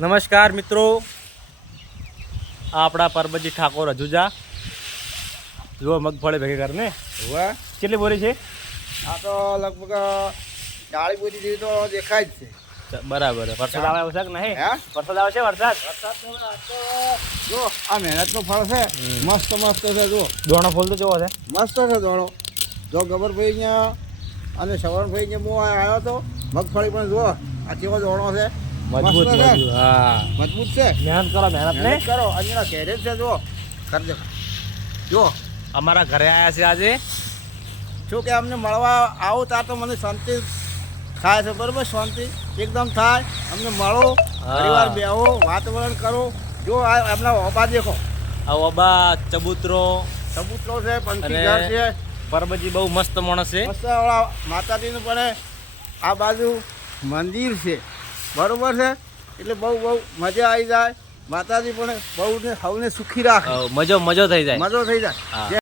નમસ્કાર મિત્રો, આપણા પરબતજી ઠાકોર હજુજા જુઓ મગફળી ભેગી કરીને વાહ, કેટલી બોરી છે? આ તો લગભગ ડાળી બોરી જેવી તો દેખાય જ છે. બરાબર. વરસાદ આવે છે કે નહીં? હે? વરસાદ આવશે? વરસાદ જો આ મહેનતનું ફળ છે. મસ્ત મસ્ત છે. જો દોણો ફૂલ તો કેવો છે? મસ્ત છે દોણો. જો ગબરભાઈ અહીંયા અને સવરણભાઈ અહીંયા હું આવ્યો હતો. મગફળી પણ જુઓ આ કેવો દોણો છે. મજબૂત મસ્ત છે. મજબૂત. હા, મજબૂત છે. મહેનત કરો, મહેનત મહેનત નહીં. કરો. અહીંયા ઘેરે જ છે. જો કરજો. જો અમારા ઘરે આવ્યા છે આજે. શું કે અમને મળવા આવો ત્યાં તો મને શાંતિ થાય છે. બરાબર, શાંતિ એકદમ થાય. અમને મળો, હા. પરિવાર બેહો, વાતાવરણ કરો. જો આ એમના ઓબા દેખો, આ ઓબા ચબૂતરો સબૂતરો છે, પંખી અને ઘર છે. પરબતજી બહુ મસ્ત માણસ છે. મસ્ત માતાજીનું પણ આ બાજુ મંદિર છે. બરોબર છે, એટલે બહુ મજા આવી જાય. માતાજી પણ બહુ સૌને સુખી રાખે, મજો મજો થઈ જાય. મજો થઈ જાય. હા.